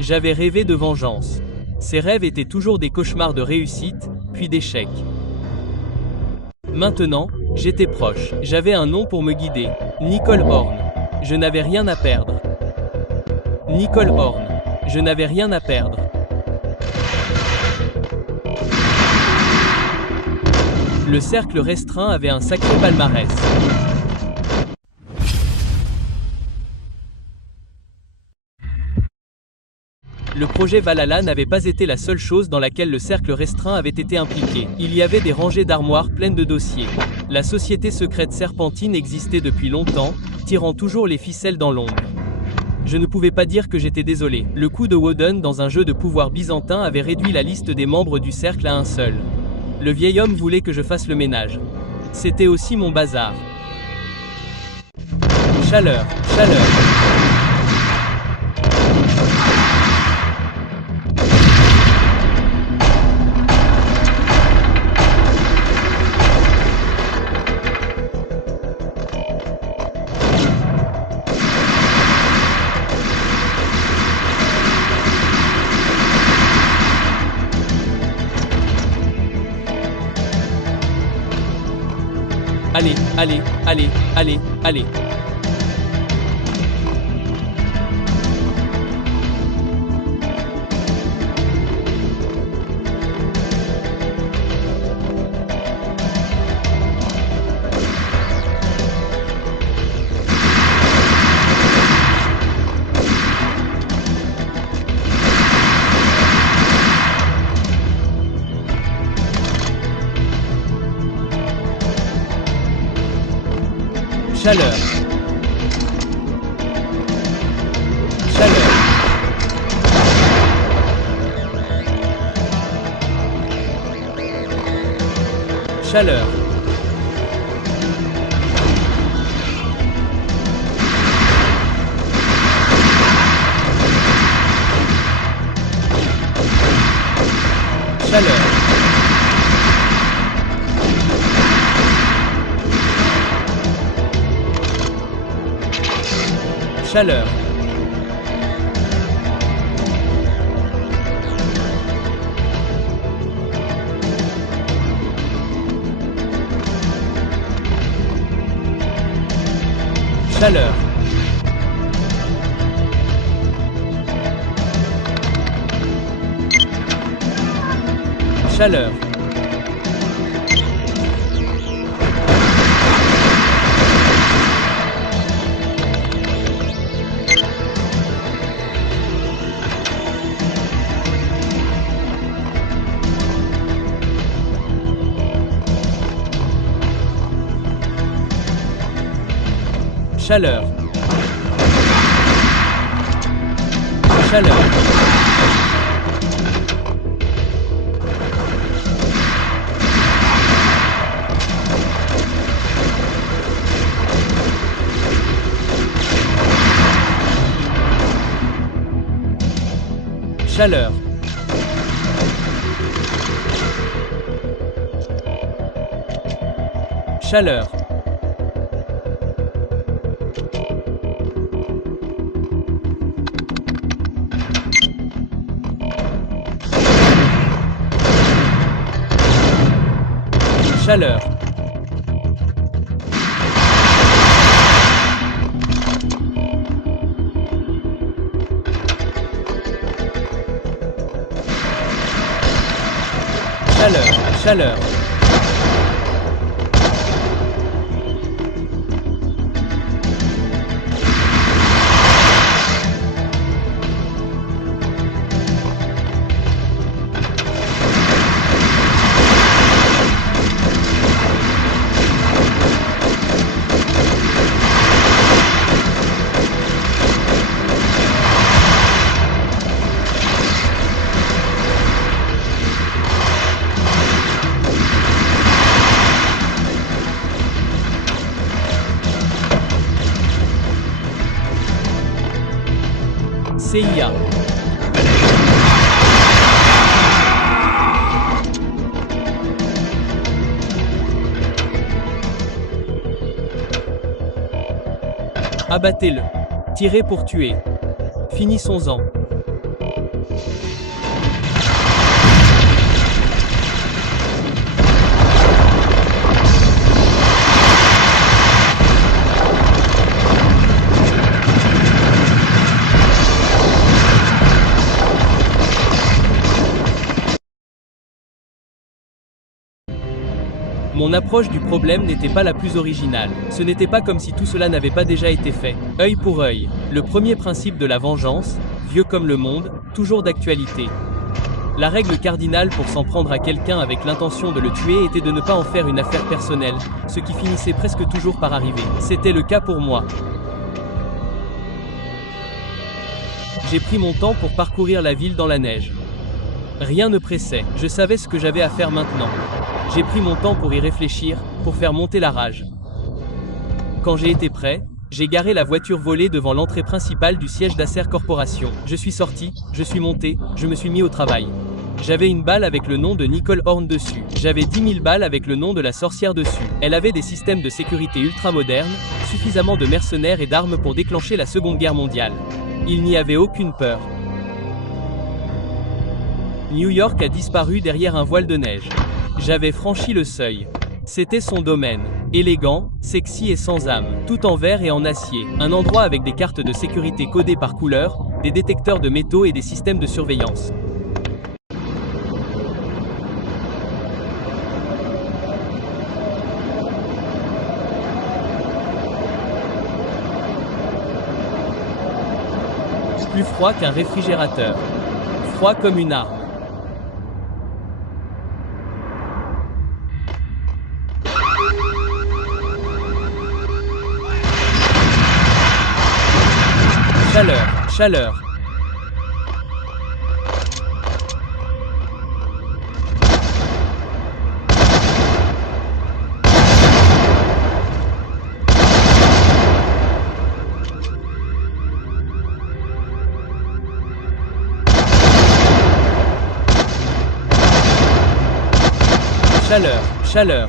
J'avais rêvé de vengeance. Ces rêves étaient toujours des cauchemars de réussite, puis d'échec. Maintenant, j'étais proche. J'avais un nom pour me guider. Nicole Horn. Je n'avais rien à perdre. Nicole Horn. Je n'avais rien à perdre. Le cercle restreint avait un sacré palmarès. Le projet Valhalla n'avait pas été la seule chose dans laquelle le cercle restreint avait été impliqué. Il y avait des rangées d'armoires pleines de dossiers. La société secrète Serpentine existait depuis longtemps, tirant toujours les ficelles dans l'ombre. Je ne pouvais pas dire que j'étais désolé. Le coup de Woden dans un jeu de pouvoir byzantin avait réduit la liste des membres du cercle à un seul. Le vieil homme voulait que je fasse le ménage. C'était aussi mon bazar. Chaleur, chaleur. Allez, allez, allez, allez, allez. Chaleur. Chaleur. Chaleur. Chaleur. Chaleur. Chaleur. Chaleur. Chaleur. Chaleur. Chaleur. Chaleur. Chaleur. Chaleur. Chaleur. CIA. Abattez-le. Tirez pour tuer. Finissons-en. Mon approche du problème n'était pas la plus originale. Ce n'était pas comme si tout cela n'avait pas déjà été fait. Œil pour œil. Le premier principe de la vengeance, vieux comme le monde, toujours d'actualité. La règle cardinale pour s'en prendre à quelqu'un avec l'intention de le tuer était de ne pas en faire une affaire personnelle, ce qui finissait presque toujours par arriver. C'était le cas pour moi. J'ai pris mon temps pour parcourir la ville dans la neige. Rien ne pressait, je savais ce que j'avais à faire maintenant. J'ai pris mon temps pour y réfléchir, pour faire monter la rage. Quand j'ai été prêt, j'ai garé la voiture volée devant l'entrée principale du siège d'Acer Corporation. Je suis sorti, je suis monté, je me suis mis au travail. J'avais une balle avec le nom de Nicole Horn dessus. J'avais 10 000 balles avec le nom de la sorcière dessus. Elle avait des systèmes de sécurité ultra modernes, suffisamment de mercenaires et d'armes pour déclencher la Seconde Guerre mondiale. Il n'y avait aucune peur. New York a disparu derrière un voile de neige. J'avais franchi le seuil. C'était son domaine. Élégant, sexy et sans âme. Tout en verre et en acier. Un endroit avec des cartes de sécurité codées par couleur, des détecteurs de métaux et des systèmes de surveillance. Plus froid qu'un réfrigérateur. Froid comme une arme. Chaleur, chaleur. Chaleur, chaleur.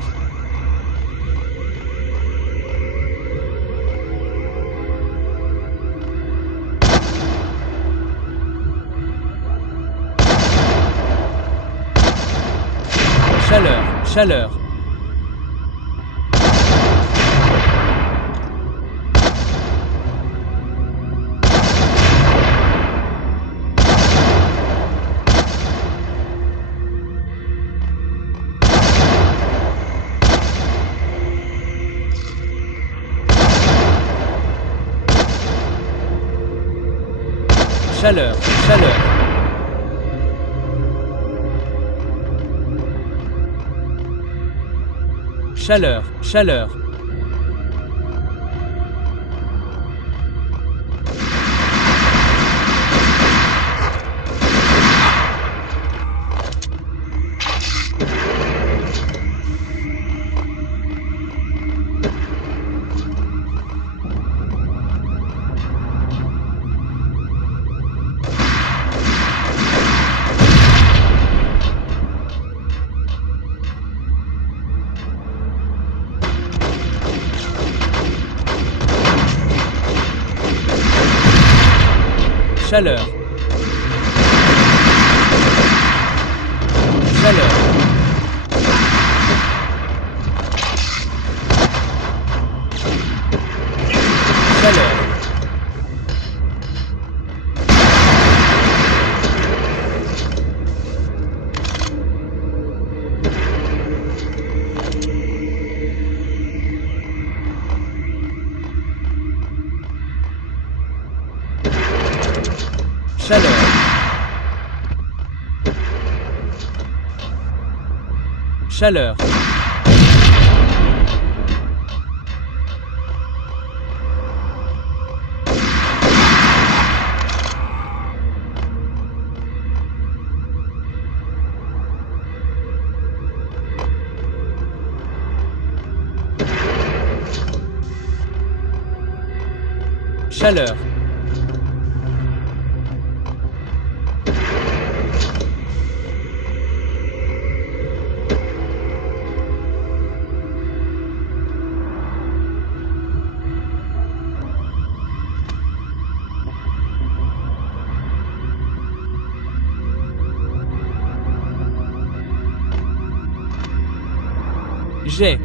Chaleur, chaleur. Chaleur, chaleur. Chaleur, chaleur. Chaleur. Chaleur. Chaleur. Chaleur. Chaleur. Chaleur. J'ai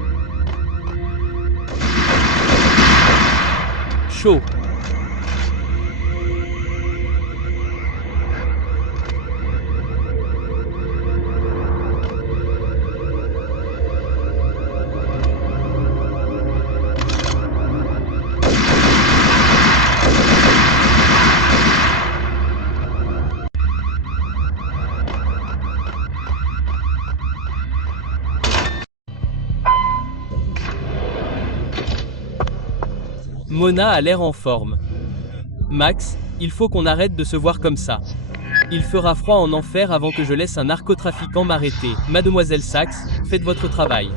chaud. Mona a l'air en forme. Max, il faut qu'on arrête de se voir comme ça. Il fera froid en enfer avant que je laisse un narcotrafiquant m'arrêter. Mademoiselle Sachs, faites votre travail.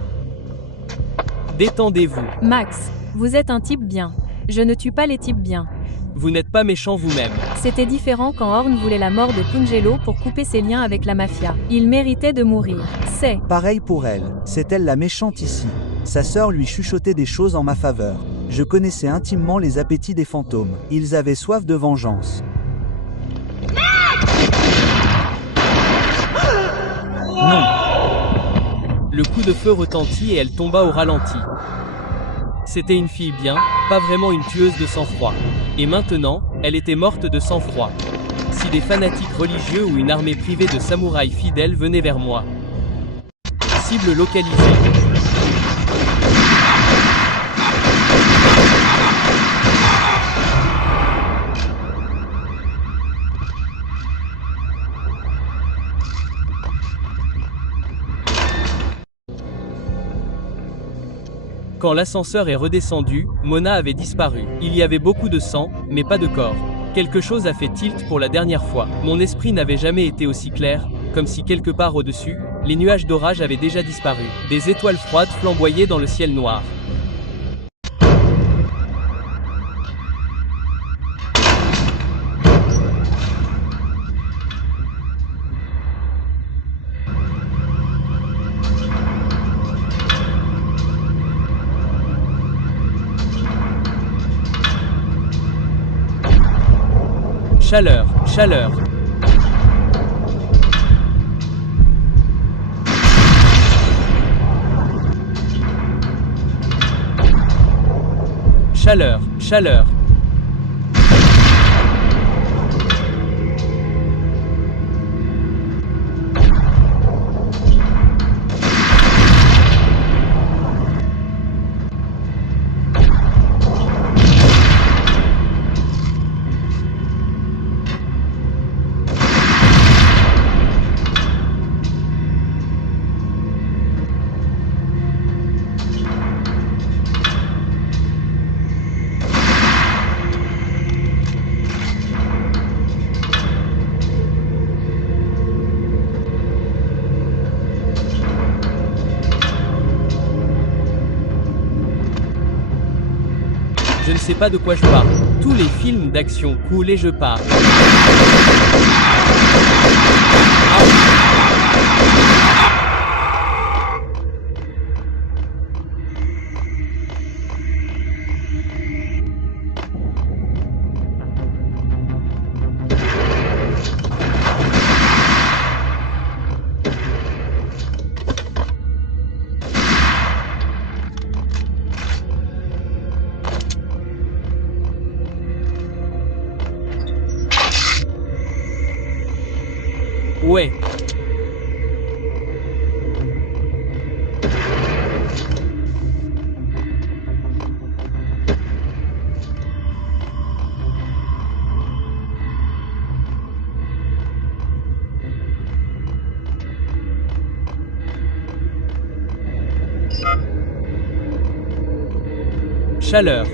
Détendez-vous. Max, vous êtes un type bien. Je ne tue pas les types bien. Vous n'êtes pas méchant vous-même. C'était différent quand Horn voulait la mort de Pungelo pour couper ses liens avec la mafia. Il méritait de mourir. C'est Pareil pour elle, c'est elle la méchante ici. Sa sœur lui chuchotait des choses en ma faveur. Je connaissais intimement les appétits des fantômes. Ils avaient soif de vengeance. Non. Le coup de feu retentit et elle tomba au ralenti. C'était une fille bien, pas vraiment une tueuse de sang-froid. Et maintenant, elle était morte de sang-froid. Si des fanatiques religieux ou une armée privée de samouraïs fidèles venaient vers moi. Cible localisée. Quand l'ascenseur est redescendu, Mona avait disparu. Il y avait beaucoup de sang, mais pas de corps. Quelque chose a fait tilt pour la dernière fois. Mon esprit n'avait jamais été aussi clair, comme si quelque part au-dessus, les nuages d'orage avaient déjà disparu. Des étoiles froides flamboyaient dans le ciel noir. Chaleur, chaleur. Chaleur, chaleur. Je ne sais pas de quoi je parle. Tous les films d'action cool et je pars. Ouais. Chaleur.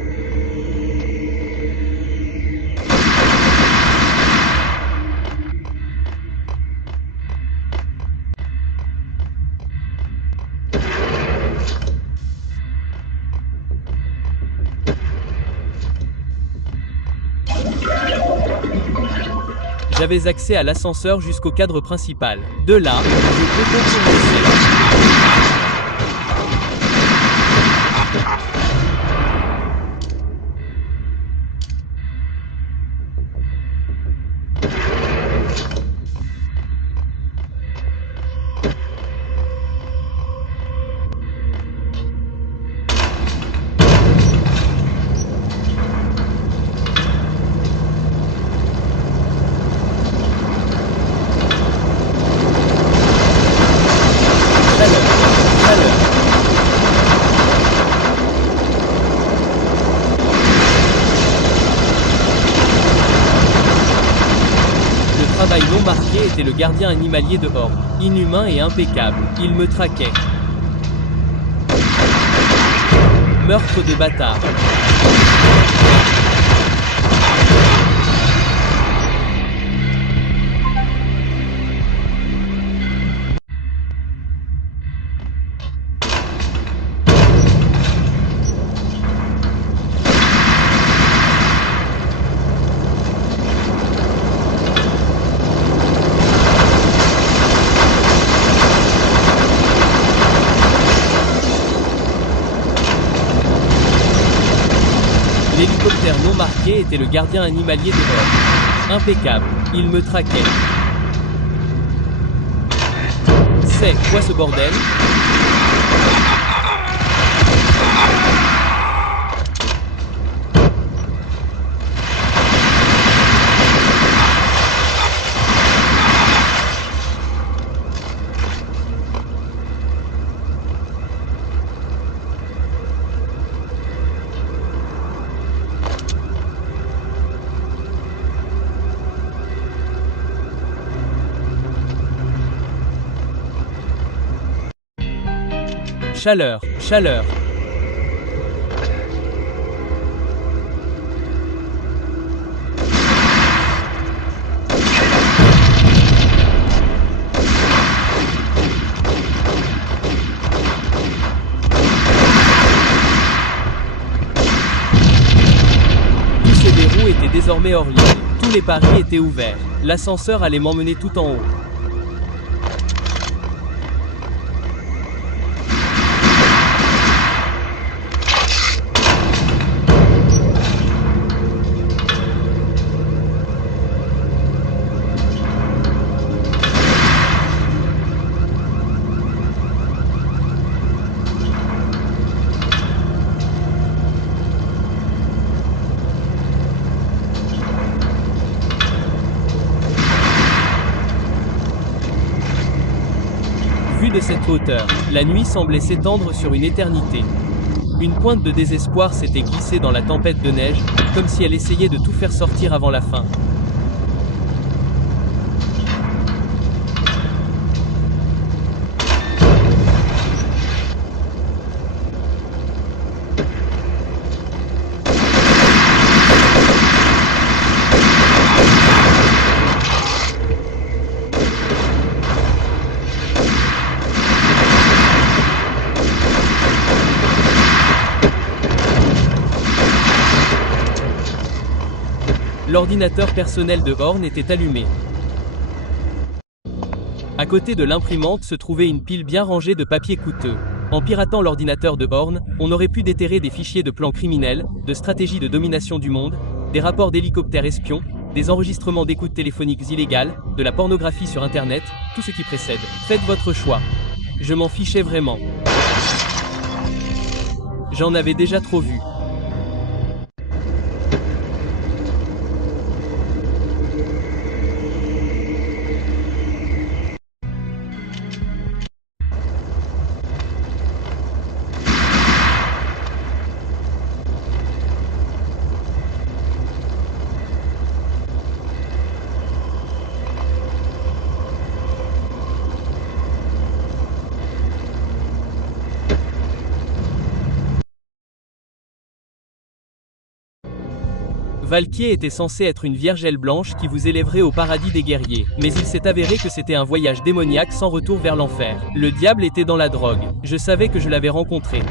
J'avais accès à l'ascenseur jusqu'au cadre principal. De là, je peux contourner. faille non marquée était le gardien animalier de Horn. Inhumain et impeccable, il me traquait. Meurtre de bâtard. L'hélicoptère non marqué était le gardien animalier de Horn. Impeccable, il me traquait. C'est quoi ce bordel? Chaleur, chaleur. Tous ces verrous étaient désormais hors ligne. Tous les paris étaient ouverts. L'ascenseur allait m'emmener tout en haut. Vu de cette hauteur, la nuit semblait s'étendre sur une éternité. Une pointe de désespoir s'était glissée dans la tempête de neige, comme si elle essayait de tout faire sortir avant la fin. L'ordinateur personnel de Horn était allumé. À côté de l'imprimante se trouvait une pile bien rangée de papiers coûteux. En piratant l'ordinateur de Horn, on aurait pu déterrer des fichiers de plans criminels, de stratégies de domination du monde, des rapports d'hélicoptères espions, des enregistrements d'écoutes téléphoniques illégales, de la pornographie sur Internet, tout ce qui précède. Faites votre choix. Je m'en fichais vraiment. J'en avais déjà trop vu. Valkyrie était censée être une viergelle blanche qui vous élèverait au paradis des guerriers. Mais il s'est avéré que c'était un voyage démoniaque sans retour vers l'enfer. Le diable était dans la drogue. Je savais que je l'avais rencontré.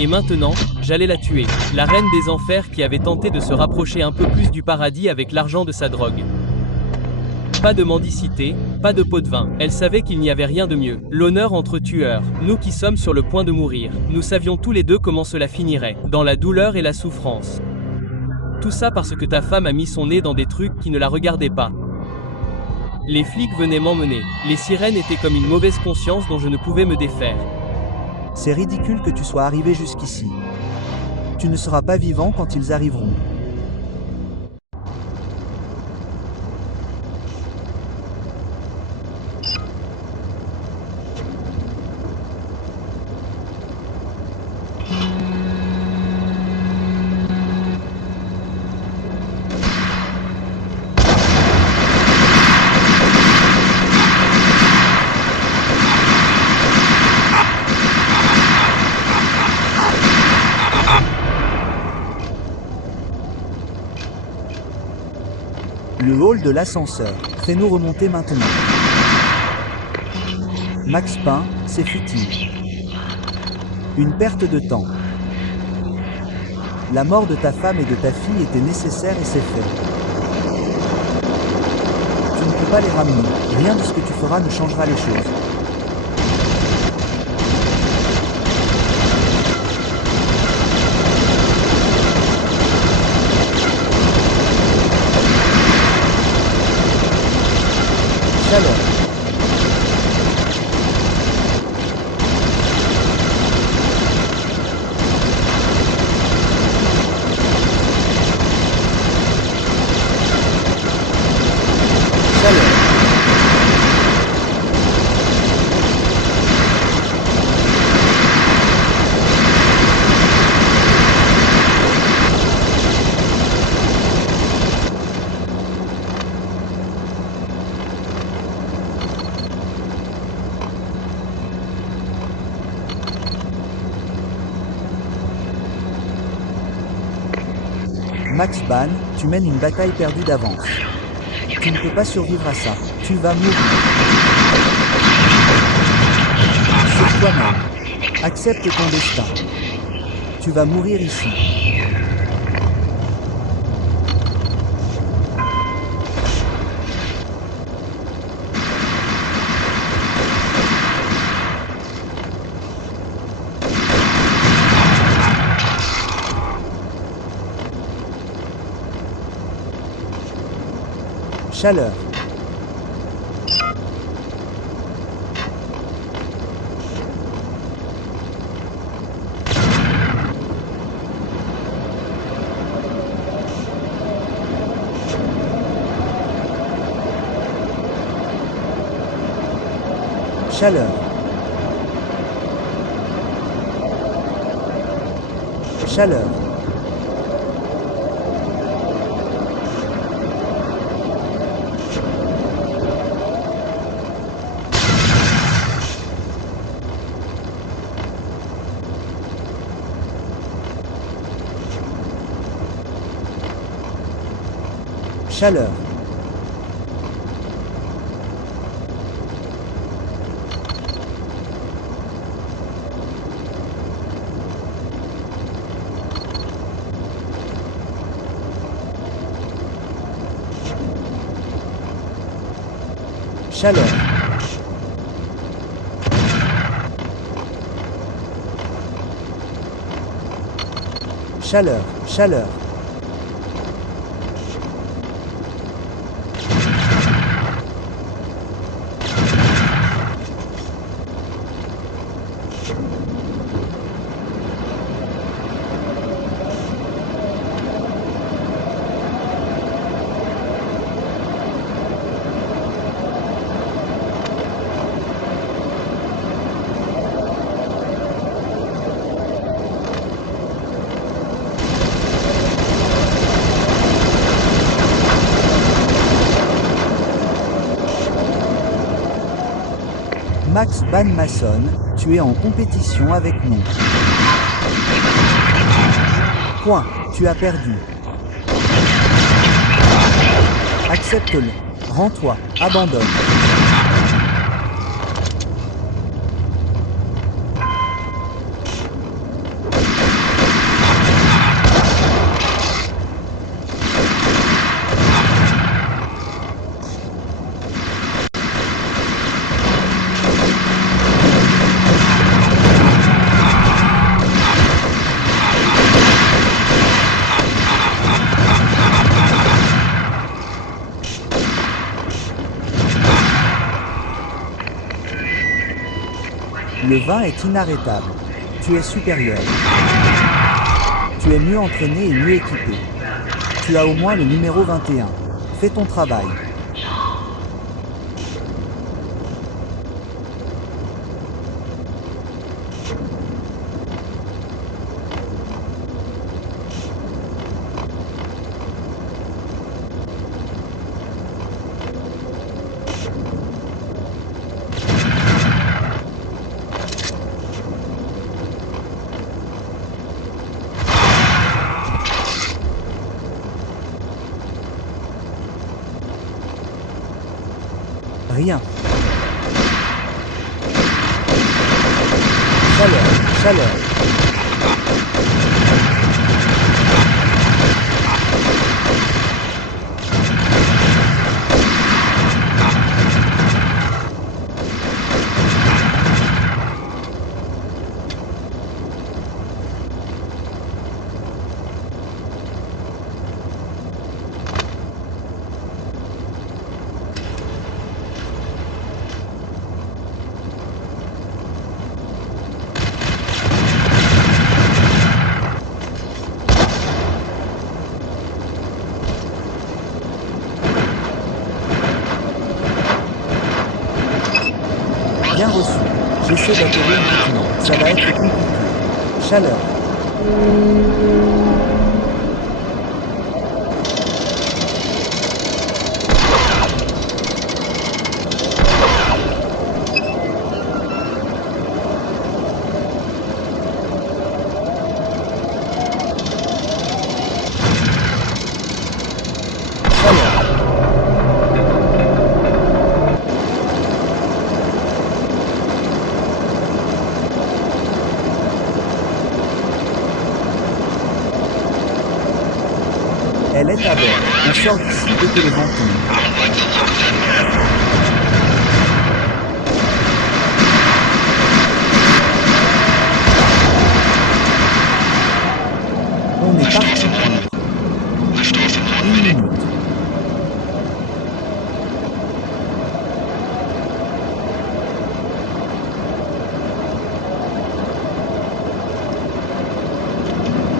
Et maintenant, j'allais la tuer. La reine des enfers qui avait tenté de se rapprocher un peu plus du paradis avec l'argent de sa drogue. Pas de mendicité, pas de pot de vin. Elle savait qu'il n'y avait rien de mieux. L'honneur entre tueurs. Nous qui sommes sur le point de mourir. Nous savions tous les deux comment cela finirait. Dans la douleur et la souffrance. Tout ça parce que ta femme a mis son nez dans des trucs qui ne la regardaient pas. Les flics venaient m'emmener. Les sirènes étaient comme une mauvaise conscience dont je ne pouvais me défaire. C'est ridicule que tu sois arrivé jusqu'ici. Tu ne seras pas vivant quand ils arriveront. Le hall de l'ascenseur. Fais-nous remonter maintenant. Max Payne, c'est futile. Une perte de temps. La mort de ta femme et de ta fille était nécessaire et c'est fait. Tu ne peux pas les ramener. Rien de ce que tu feras ne changera les choses. Chaleur. Max Payne, tu mènes une bataille perdue d'avance. Tu ne peux pas survivre à ça. Tu vas mourir. C'est toi-même. Accepte ton destin. Tu vas mourir ici. Chaleur. Chaleur. Chaleur. Chaleur. Chaleur. Chaleur. Chaleur. Max Payne Mason, tu es en compétition avec nous. Point, tu as perdu. Accepte-le. Rends-toi, abandonne. Le vin est inarrêtable. Tu es supérieur. Tu es mieux entraîné et mieux équipé. Tu as au moins le numéro 21. Fais ton travail. Rien. Chaleur, chaleur. Bien reçu. J'essaie d'atterrir maintenant. Ça va être compliqué. Chaleur. Chaleur. Elle est à bord. On sort d'ici dès que le vent tourne. On est parti pour 1 minute.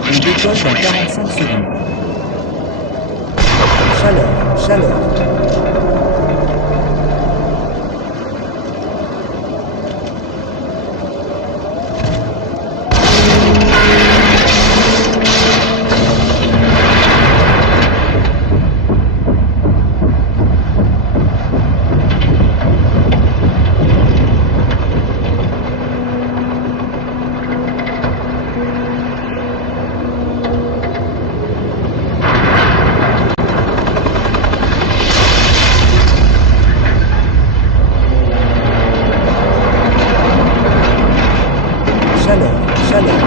On décolle dans 45 secondes. Chaleur, chaleur. Chaleur, chaleur.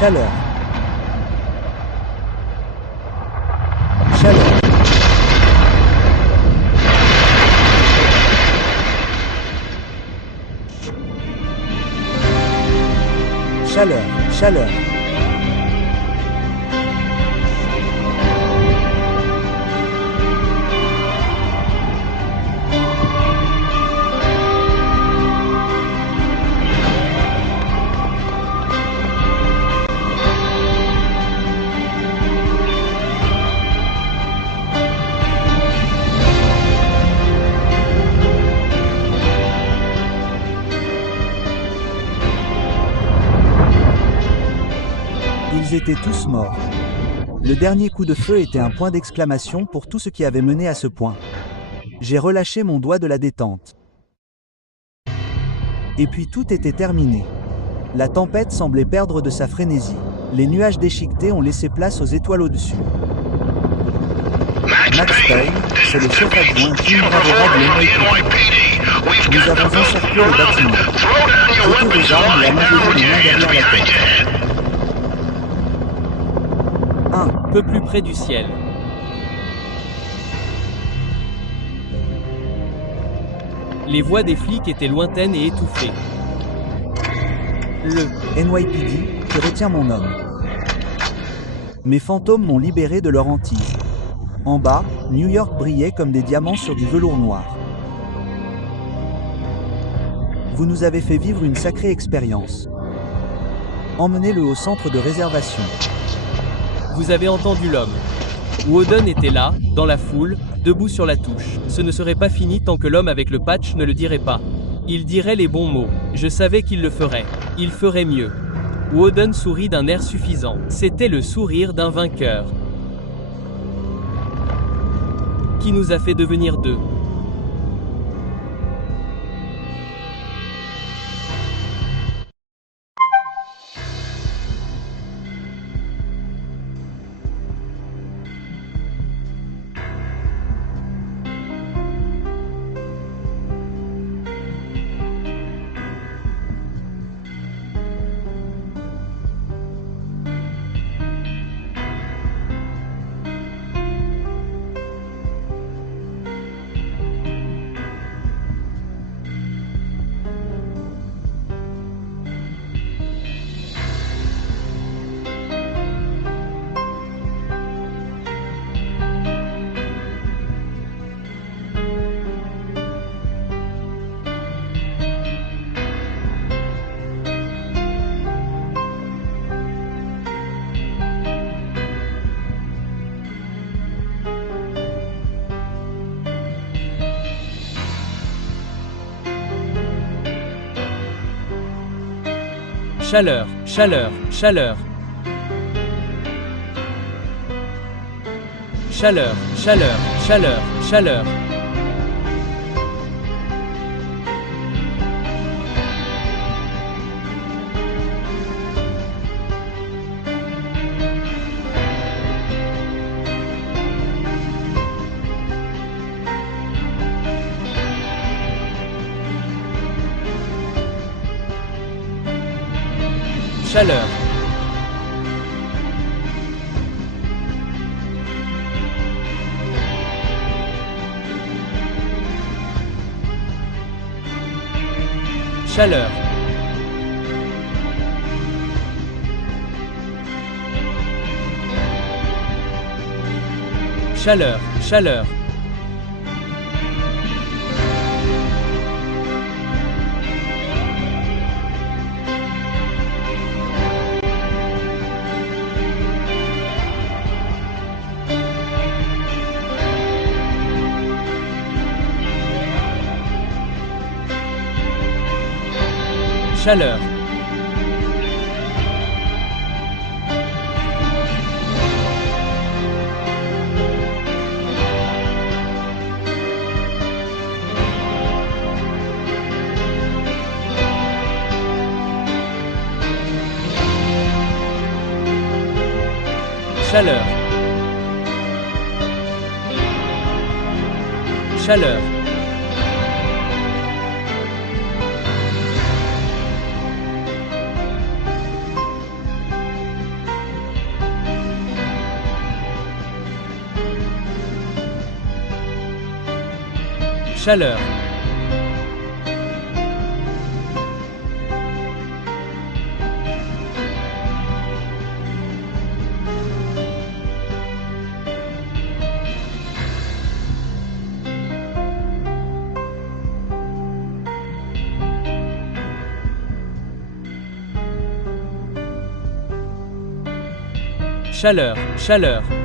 Chaleur. Chaleur. Chaleur, chaleur. Ils étaient tous morts. Le dernier coup de feu était un point d'exclamation pour tout ce qui avait mené à ce point. J'ai relâché mon doigt de la détente. Et puis tout était terminé. La tempête semblait perdre de sa frénésie. Les nuages déchiquetés ont laissé place aux étoiles au-dessus. Max Payne, c'est le chef adjoint Kim Bravera de NYPD. Nous avons encerclé le bâtiment. Jetez vos armes et ameutez-vous les mains derrière la tête. Un peu plus près du ciel. Les voix des flics étaient lointaines et étouffées. Le NYPD, qui retient mon homme. Mes fantômes m'ont libéré de leur hantise. En bas, New York brillait comme des diamants sur du velours noir. Vous nous avez fait vivre une sacrée expérience. Emmenez-le au centre de réservation. Vous avez entendu l'homme. Woden était là, dans la foule, debout sur la touche. Ce ne serait pas fini tant que l'homme avec le patch ne le dirait pas. Il dirait les bons mots. Je savais qu'il le ferait. Il ferait mieux. Woden sourit d'un air suffisant. C'était le sourire d'un vainqueur. Qui nous a fait devenir deux? Chaleur, chaleur, chaleur. Chaleur, chaleur, chaleur, chaleur. Chaleur. Chaleur. Chaleur, chaleur. Chaleur. Chaleur. Chaleur. Chaleur. Chaleur, chaleur.